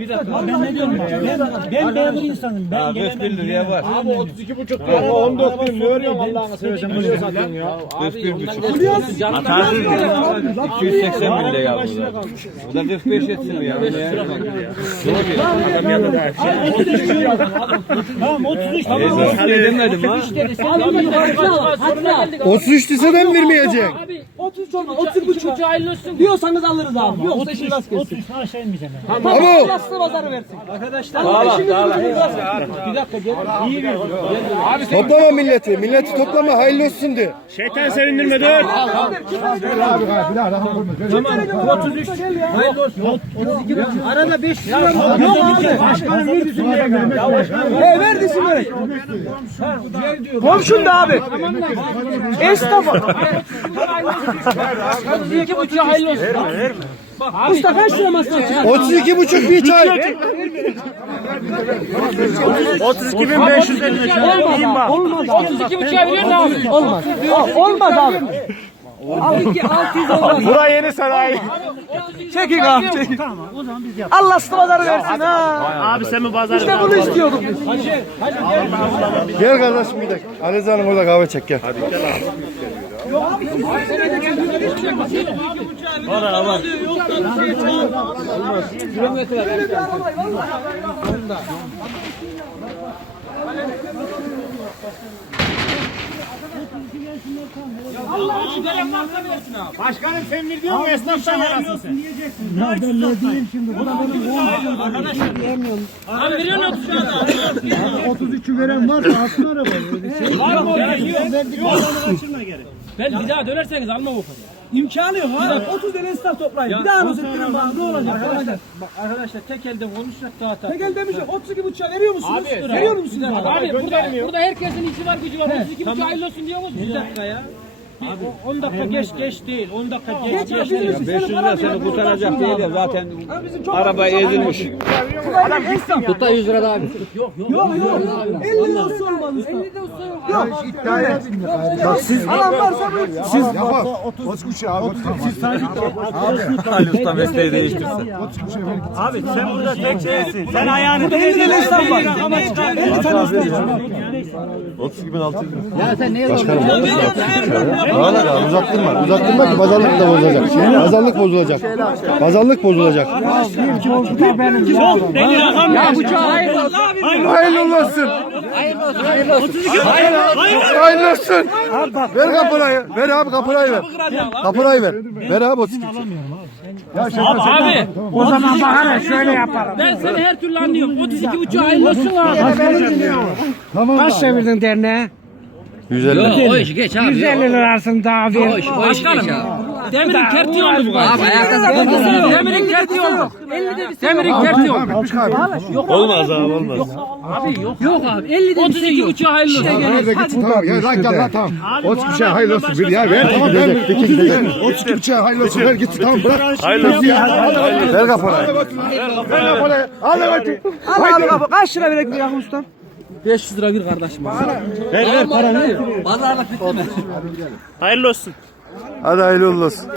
Bir dakika ben ne diyorum? Ben memur insanım. Ben 41 liraya var. Abi 32,5 lira. 14 bin ne örüyorsun Allah'ını seversen bunu satıyorsun ya. 41,5. 280 bin liraya aldı. Bu da 45 etsin mi ya? Adam yanında da. Tamam 33 tamam. Halledemedim ha. 33 liseden mi vermeyecek? Abi 33 olmaz. 32,5 hayırlı olsun diyorsanız alırız abi. Yoksa işin rast gelsin. 33 aşağı inmeyeceğim ben. Tamam. Ama- Aslı pazarı versin. Arkadaşlar Bir dakika gel. İyi bir. Toplama milleti. Milleti toplama, hayırlı olsun de. Şeytan sevindirme dur. arada 5 lira var. Yok abi. Başkanım ne düşünüyor? Ver desin ver. Komşun da abi. Esnaf. 32,5 hayırlı olsun. Usta kaç lira masraf çıkar? 32,5 bir çay. 32.550. Olmaz. 32,5'a veriyor mu abi? Olmaz. Olmaz abi. Al 600 olmaz. Bura yeni sanayi. Çekin abi çekin. Tamam o zaman biz yap. Allah aslı pazarı versin ha. Abi sen mi pazarı? İşte bunu istiyorduk biz. Gel kardeşim bir dakika. Ali Rıza'nın orada kahve çek gel. Başkanım sen ne diyorsun? Esnaf şamarasın sen. Ya ben ne diyeyim şimdi? Bu da benim 10 arkadaşlar diyemiyorum. Abi veriyor musun şu anda? 33'ü veren var da altın araba. Var mı? Kaçırma geri. Ben bir daha dönerseniz alma bu parayı. İmkanı yok abi. 30 tane esnaf toplayın. Bir daha anons ettirin bana. Ne olacak? Arkadaşlar tek elde konuşacak daha tabii. Tekel demiş ya 32,5'a veriyor musunuz? Veriyor musunuz? Abi burada herkesin işi var gücü var. 32,5 hayırlı olsun diyor musun? Bir dakika ya. 10 dakika geç değil. 10 dakika geç. 500 lira seni kurtaracak değil ya zaten araba ezilmiş. Tutta 100 lira daha abi. Yok 50 lira olmaz usta. 50 de olsa yok. Bak siz Alan varsa buyurun. siz yapar. 33 abi. Siz Ali Usta mesleği değiştirsin. Abi sen burada tek şeysin. Sen ayağını 50 lira esnaf var. 50 tane esnaf var. 32.600. Ya sen neye başkanım? Valla uzattırma. Uzattırma ki pazarlık da bozulacak. Pazarlık bozulacak. Pazarlık bozulacak. Ya bıçağı hayırlı olsun. Hayırlı olsun. Hayırlı olsun. Ver kapırayı. Ver abi kapırayı ver. Kapırayı ver. Ver abi 32. Abi O zaman bakana şöyle yapalım. ben seni her türlü anlıyorum. 32,5 hayırlı olsun abi. Kaç çevirdin derneğe? 150. O işi geç abi. 150 lirasını daha ver. O işi geç abi. Demirin kerti oldu bu galiba. Abi ayakta demirin kerti oldu. Demirin kerti oldu. Olmaz abi olmaz. Yok abi 50 de 32,5 hayırlı olsun. Nerede gitsin tamam. Ya lan gel lan tamam. 32 hayırlı olsun. Bir ya ver tamam ver. 32 hayırlı olsun. Ver gitsin tamam bırak. Hayırlı olsun. Ver kapırayı. Ver kapırayı. Al bakayım. Al abi kaç lira verek ya ustam? 500 lira bir kardeşim. Ver paranı. Pazarlık bitti mi? Hayırlı olsun. Hadi hayırlı olsun.